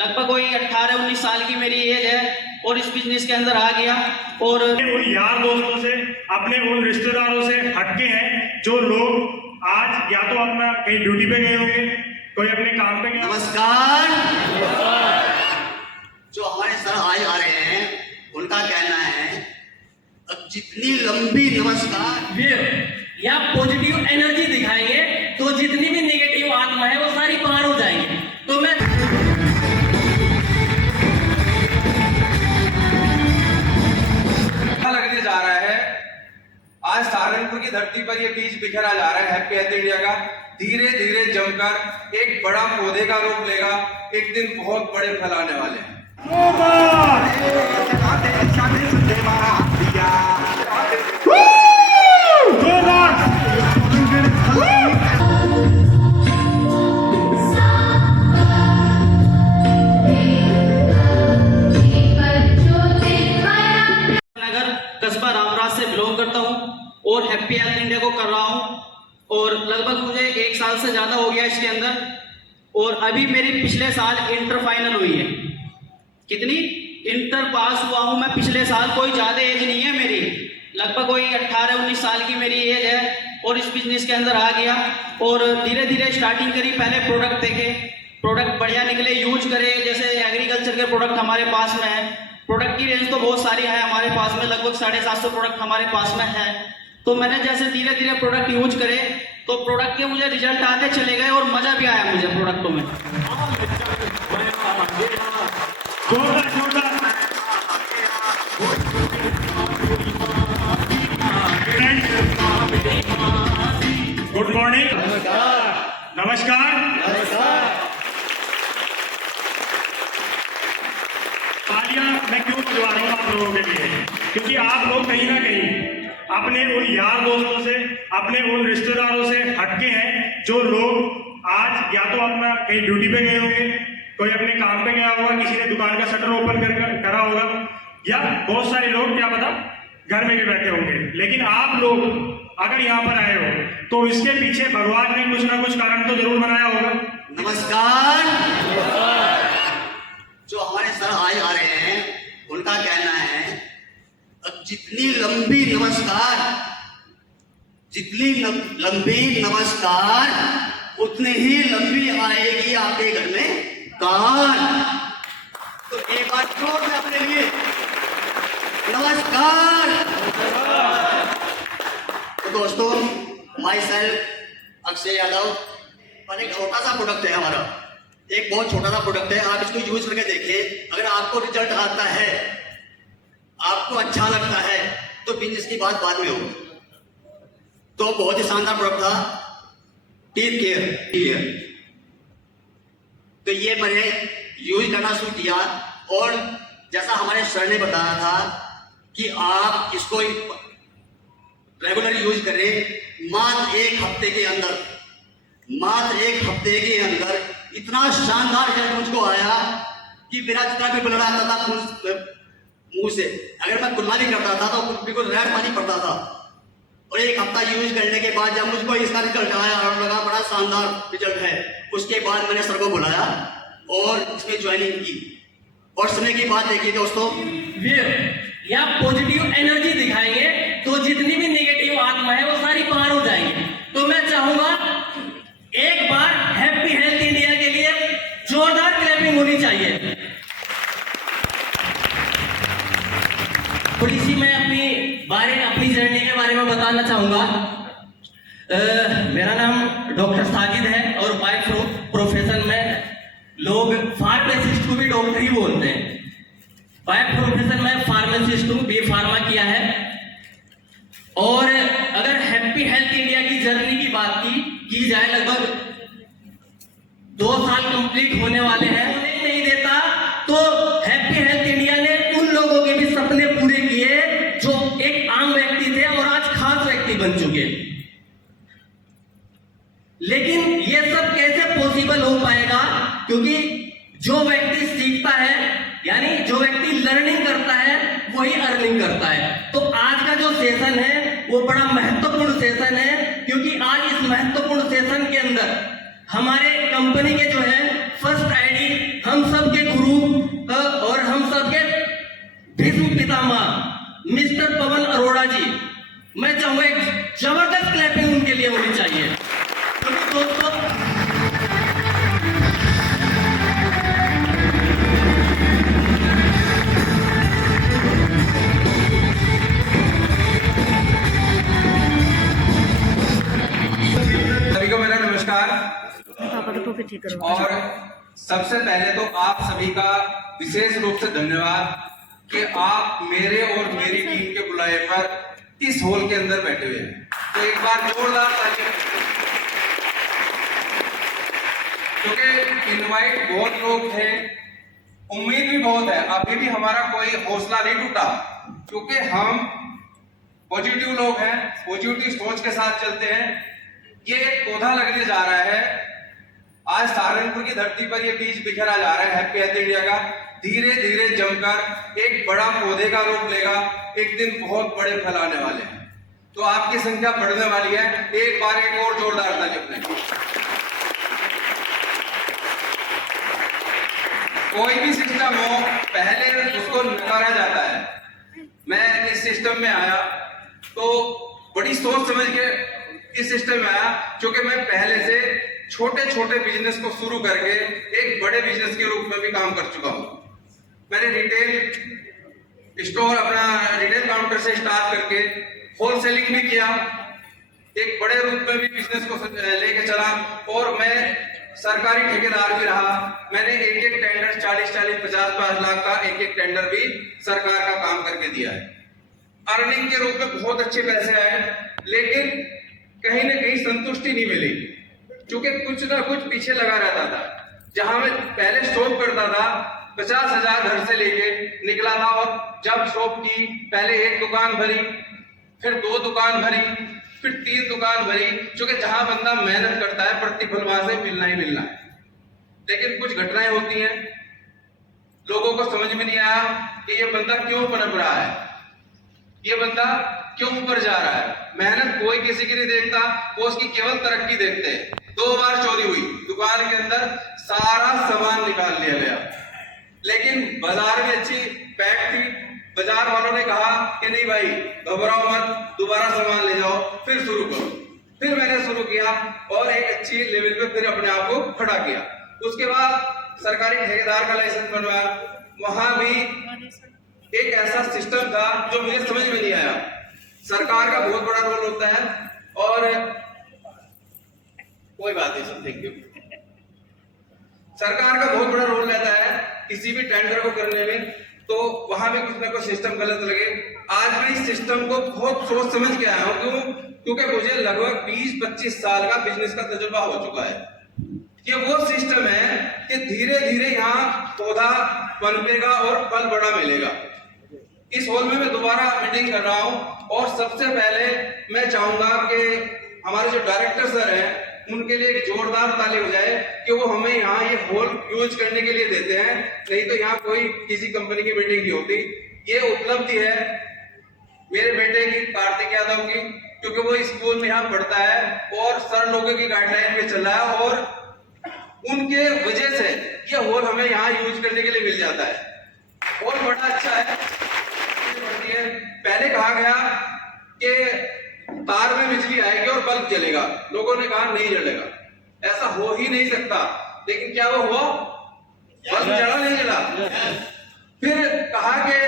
लगभग कोई 18-19 साल की मेरी एज है और इस बिजनेस के अंदर आ गया। और उन यार दोस्तों से, अपने उन रिश्तेदारों से हटके हैं जो लोग आज या तो अपना कहीं ड्यूटी पे गए होंगे, कोई अपने काम पे गया। नमस्कार। जो हमारे सर आज आ रहे हैं उनका कहना है अब जितनी लंबी नमस्कार या पॉजिटिव एनर्जी दिखाएंगे तो जितनी भी नेगेटिव आत्मा है वो सारी बाहर हो जाएंगी। तो मैं लगने जा रहा है, आज सहारनपुर की धरती पर ये बीज बिखरा जा रहा है हैप्पी हेल्थ इंडिया का। धीरे धीरे जमकर एक बड़ा पौधे का रूप लेगा, एक दिन बहुत बड़े फल आने वाले हैं। कस्बा रामराज से बिलोंग करता हूँ और हैप्पी हेल्थ इंडिया को कर रहा हूँ और लगभग मुझे 1 साल से ज़्यादा हो गया इसके अंदर। और अभी मेरी पिछले साल इंटर फाइनल हुई है। कितनी इंटर पास हुआ हूँ मैं पिछले साल। कोई ज़्यादा एज नहीं है मेरी, लगभग कोई 18-19 साल की मेरी एज है और इस बिजनेस के अंदर आ गया। और धीरे धीरे स्टार्टिंग करी, पहले प्रोडक्ट देखे, प्रोडक्ट बढ़िया निकले, यूज करे। जैसे एग्रीकल्चर के प्रोडक्ट हमारे पास में है, प्रोडक्ट की रेंज तो बहुत सारी है हमारे पास में, लगभग 750 प्रोडक्ट हमारे पास में है। तो मैंने जैसे धीरे धीरे प्रोडक्ट यूज करे तो प्रोडक्ट के मुझे रिजल्ट आते चले गए और मजा भी आया मुझे प्रोडक्टों में। गुड मॉर्निंग, नमस्कार। तालियां मैं क्यों बजवा रहा हूँ आप लोगों के लिए, क्योंकि आप लोग कहीं ना कहीं अपने उन यार दोस्तों से, अपने उन रिश्तेदारों से हटके हैं जो लोग आज या तो अपना कहीं ड्यूटी पे गए होंगे, कोई अपने काम पे गया होगा, किसी ने दुकान का शटर ओपन करा होगा, या बहुत सारे लोग क्या पता घर में भी बैठे होंगे। लेकिन आप लोग अगर यहाँ पर आए हो तो इसके पीछे भगवान ने कुछ ना कुछ कारण तो जरूर बनाया होगा। नमस्कार। जो हमारे सर आज आ रहे हैं उनका कहना है अब जितनी लंबी नमस्कार उतनी ही लंबी आएगी आपके घर में कार। तो एक बार जोर से अपने लिए नमस्कार। तो दोस्तों, माई सेल्फ अक्षय यादव, पर एक छोटा सा प्रोडक्ट है हमारा, एक बहुत छोटा सा प्रोडक्ट है। आप इसको यूज करके देखिए, अगर आपको रिजल्ट आता है, आपको अच्छा लगता है तो बिजनेस की बात बाद में होगी। तो बहुत ही शानदार प्रोडक्ट था टीथ केयर। तो ये मैंने यूज करना शुरू किया और जैसा हमारे सर ने बताया था कि आप इसको रेगुलर यूज करें, मात्र एक हफ्ते के अंदर इतना शानदार रिजल्ट मुझको आया कि मेरा जितना भी ब्लड आता था मुंह से, अगर मैं कुल्ला भी करता था तो बिल्कुल रेड पानी पड़ता था। और एक हफ्ता यूज करने के बाद जब मुझको इसका रिजल्ट आया और लगा बड़ा शानदार रिजल्ट है, उसके बाद मैंने सर को बुलाया और इसमें ज्वाइनिंग की। और समय की बात देखिए दोस्तों, या पॉजिटिव एनर्जी दिखाएंगे तो जितनी भी नेगेटिव आत्मा है वो सारी बाहर हो जाएंगी। तो मैं चाहूंगा एक बार हैप्पी हेल्थ इंडिया के लिए जोरदार क्लैपिंग होनी चाहिए। थोड़ी सी मैं अपनी जर्नी के बारे में बताना चाहूंगा। मेरा नाम डॉक्टर साजिद है और बाय प्रोफेशन में लोग फार्मासिस्ट को भी डॉक्टर ही बोलते हैं। बाय प्रोफेशन में फार्मासिस्ट हूँ, बी फार्मा किया है। और अगर हैप्पी हेल्थ इंडिया की जर्नी की बात की जाए, लगभग 2 साल कंप्लीट होने वाले हैं। नहीं देता तो हैप्पी हेल्थ इंडिया ने उन लोगों के भी सपने पूरे किए जो एक आम व्यक्ति थे और आज खास व्यक्ति बन चुके। लेकिन ये सब कैसे पॉसिबल हो पाएगा? क्योंकि जो व्यक्ति सीखता है, यानी जो व्यक्ति लर्निंग करता है, वही अर्निंग करता है। तो आज का जो सेशन है वो बड़ा महत्वपूर्ण सेशन है, क्योंकि आज इस महत्वपूर्ण सेशन के अंदर हमारे कंपनी के जो है फर्स्ट आईडी हम सब के और सबसे पहले तो आप सभी का विशेष रूप से धन्यवाद कि आप मेरे और मेरी टीम के बुलाए पर इस हॉल के अंदर बैठे हुए हैं। तो एक बार जोरदार तालियां, क्योंकि इनवाइट बहुत लोग थे, उम्मीद भी बहुत है, अभी भी हमारा कोई हौसला नहीं टूटा, क्योंकि हम पॉजिटिव लोग हैं, पॉजिटिव सोच के साथ चलते हैं। ये एक पौधा लगने जा रहा है, आज सहारनपुर की धरती पर ये बीज बिखरा जा रहा है हैप्पी हेल्थ इंडिया का, धीरे धीरे जमकर एक बड़ा पौधे का रूप लेगा, एक दिन बहुत बड़े फल आने वाले हैं। तो आपकी संख्या बढ़ने वाली है, एक बार एक और जोरदार ताली अपने। कोई भी सिस्टम हो पहले उसको नकारा जाता है। मैं इस सिस्टम में आया तो बड़ी सोच समझ के इस सिस्टम में आया, क्योंकि मैं पहले से छोटे छोटे बिजनेस को शुरू करके एक बड़े बिजनेस के रूप में भी काम कर चुका हूं। मैंने रिटेल स्टोर, अपना रिटेल काउंटर से स्टार्ट करके होलसेलिंग भी किया, एक बड़े रूप में भी बिजनेस को लेके चला, और मैं सरकारी ठेकेदार भी रहा। मैंने एक एक टेंडर 40-40, 50-50 लाख का एक एक टेंडर भी सरकार का काम करके दिया है। अर्निंग के रूप में बहुत अच्छे पैसे आए, लेकिन कहीं ना कहीं संतुष्टि नहीं मिली, क्योंकि कुछ ना कुछ पीछे लगा रहता था। जहां मैं पहले शॉप करता था 50,000 घर से लेके निकला था, और जब शॉप की पहले एक दुकान भरी, फिर 2 दुकान भरी, फिर 3 दुकान भरी, क्योंकि जहां बंदा मेहनत करता है प्रतिफल वहां से मिलना ही मिलना है। लेकिन कुछ घटनाएं होती हैं, लोगों को समझ में नहीं आया कि ये बंदा क्यों पनप रहा है, ये बंदा क्यों ऊपर जा रहा है। मेहनत कोई किसी की नहीं देखता, वो उसकी केवल तरक्की देखते हैं। 2 बार चोरी हुई, दुकान के अंदर सारा सामान निकाल लिया गया, लेकिन बाजार में अच्छी पैक थी। बाजार वालों ने कहा कि नहीं भाई घबराओ मत, दोबारा सामान ले जाओ, फिर शुरू करो। फिर मैंने शुरू किया और एक अच्छी लेवल पे फिर अपने आप को खड़ा किया। उसके बाद सरकारी ठेकेदार का लाइसेंस बनवाया, वहां भी एक ऐसा सिस्टम था जो मुझे समझ में नहीं आया। सरकार का बहुत बड़ा रोल होता है, और कोई बात नहीं सर, थैंक यू। सरकार का बहुत बड़ा रोल रहता है किसी भी टेंडर को करने में, तो वहां भी कुछ ना कुछ सिस्टम गलत लगे। आज मैं इस सिस्टम को बहुत सोच समझ के आया हूं, क्यों? क्योंकि मुझे लगभग 20-25 साल का बिजनेस का तजुर्बा हो चुका है। ये वो सिस्टम है कि धीरे धीरे यहाँ पौधा पनपेगा और फल बड़ा मिलेगा। इस हॉल में मैं दोबारा मीटिंग कर रहा हूं, और सबसे पहले मैं चाहूंगा कि हमारे जो डायरेक्टर सर हैं उनके लिए एक जोरदार ताली हो जाए कि वो हमें यहाँ ये हॉल यूज करने के लिए देते हैं, नहीं तो यहाँ कोई किसी कंपनी की मीटिंग नहीं होती। ये उपलब्धि है मेरे बेटे की, कार्तिक यादव की, क्योंकि वो स्कूल में यहाँ पढ़ता है और सर लोगों की गाइडलाइन में चल रहा है, और उनके वजह से ये हॉल हमें यहाँ यूज करने के लिए मिल जाता है। हॉल बड़ा अच्छा है। पहले कहा गया कि तार में बिजली आएगी और बल्ब जलेगा, लोगों ने कहा नहीं जलेगा, ऐसा हो ही नहीं सकता। लेकिन क्या वो हुआ? बल्ब जला नहीं जला। फिर कहा कि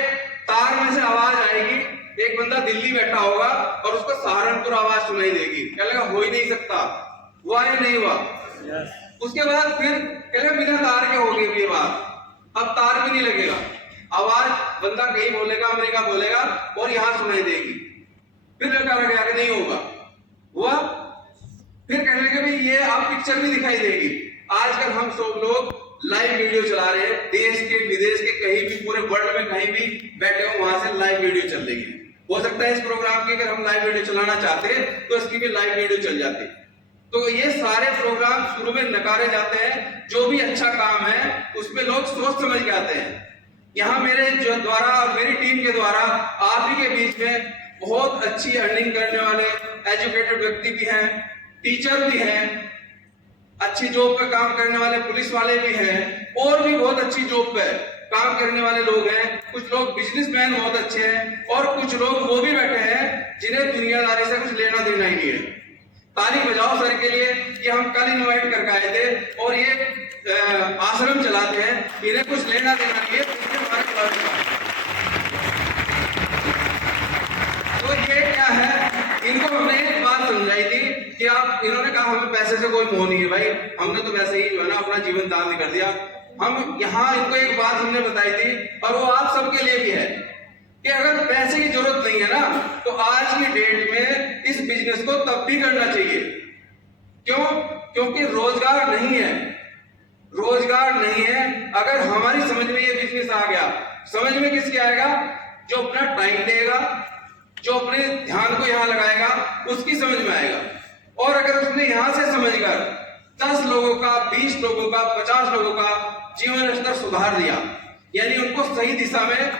तार में से आवाज आएगी, एक बंदा दिल्ली बैठा होगा और उसको सहारनपुर आवाज सुनाई देगी, क्या लगा हो ही नहीं सकता, हुआ या नहीं हुआ? उसके बाद फिर क्या लगा बिना तार के हो गई ये बात, अब तार भी नहीं लगेगा, आवाज बंदा कहीं बोलेगा, अमेरिका बोलेगा और यहां सुनाई देगी। फिर कहा गया कि नहीं होगा, हुआ। फिर कहने लगे भाई ये आप पिक्चर भी दिखाई देगी। आजकल हम सब लोग लाइव वीडियो चला रहे हैं, देश के विदेश के कहीं भी, पूरे वर्ल्ड में कहीं भी बैठे हो वहां से लाइव वीडियो चल रही है। हो सकता है इस प्रोग्राम की अगर हम लाइव वीडियो चलाना चाहते हैं तो इसकी भी लाइव वीडियो चल जाती। तो ये सारे प्रोग्राम शुरू में नकारे जाते हैं, जो भी अच्छा काम है उसमें लोग सोच समझ के आते हैं। यहाँ मेरे जो द्वारा और मेरी टीम के द्वारा आप ही के बीच में बहुत अच्छी अर्निंग करने वाले एजुकेटेड व्यक्ति भी हैं, टीचर भी हैं, अच्छी जॉब पे काम करने वाले पुलिस वाले भी हैं, और भी बहुत अच्छी जॉब पे काम करने वाले लोग हैं। कुछ लोग बिजनेसमैन बहुत अच्छे हैं, और कुछ लोग वो भी बैठे हैं जिन्हें दुनियादारी से कुछ लेना देना ही नहीं है। ताली बजाओ सर के लिए कि हम कल इनवाइट करके आए थे और ये आश्रम चलाते हैं, इन्हें कुछ लेना देना नहीं है। तो ये क्या है, इनको हमने एक बात समझाई थी कि आप, इन्होंने कहा हमें पैसे पैसे से कोई मोह नहीं है भाई, हमने तो वैसे ही जो है ना अपना जीवन दान कर दिया। हम यहाँ इनको एक बात हमने बताई थी और वो आप सबके लिए भी है कि अगर पैसे की जरूरत नहीं है ना तो आज की डेट में इस बिजनेस को तब भी करना चाहिए। क्यों? क्योंकि रोजगार नहीं है, रोजगार नहीं है। अगर हमारी समझ में ये बिजनेस आ गया, समझ में किसके आएगा? जो अपना टाइम देगा, जो अपने ध्यान को यहां लगाएगा, उसकी समझ में आएगा। और अगर उसने यहां से समझकर 10 लोगों का, 20 लोगों का, 50 लोगों का जीवन स्तर सुधार दिया, यानी उनको सही दिशा में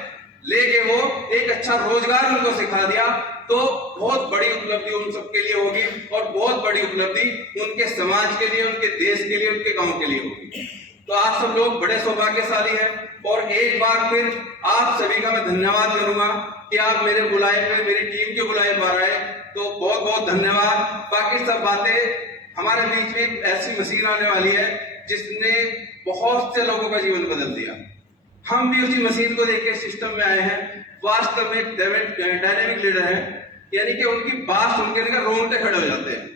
लेके वो एक अच्छा रोजगार उनको सिखा दिया, तो बहुत बड़ी उपलब्धि उन सबके लिए होगी और बहुत बड़ी उपलब्धि उनके समाज के लिए, उनके देश के लिए, उनके गांव के लिए होगी। तो आप सब लोग बड़े सौभाग्यशाली हैं और एक बार फिर आप सभी का मैं धन्यवाद करूंगा कि आप मेरे बुलाए पे, मेरी टीम के बुलाए पर आए, तो बहुत बहुत धन्यवाद। बाकी सब बातें, हमारे बीच में एक ऐसी मशीन आने वाली है जिसने बहुत से लोगों का जीवन बदल दिया। हम भी उसी मशीन को देख के सिस्टम में आए हैं। वास्तव में एक डायनेमिक लीडर है, यानी कि उनकी बात सुनकर इनका रोंगटे खड़े हो जाते हैं।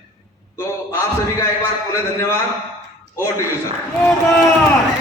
तो आप सभी का एक बार पुनः धन्यवाद। और टू यू सर। जोरदार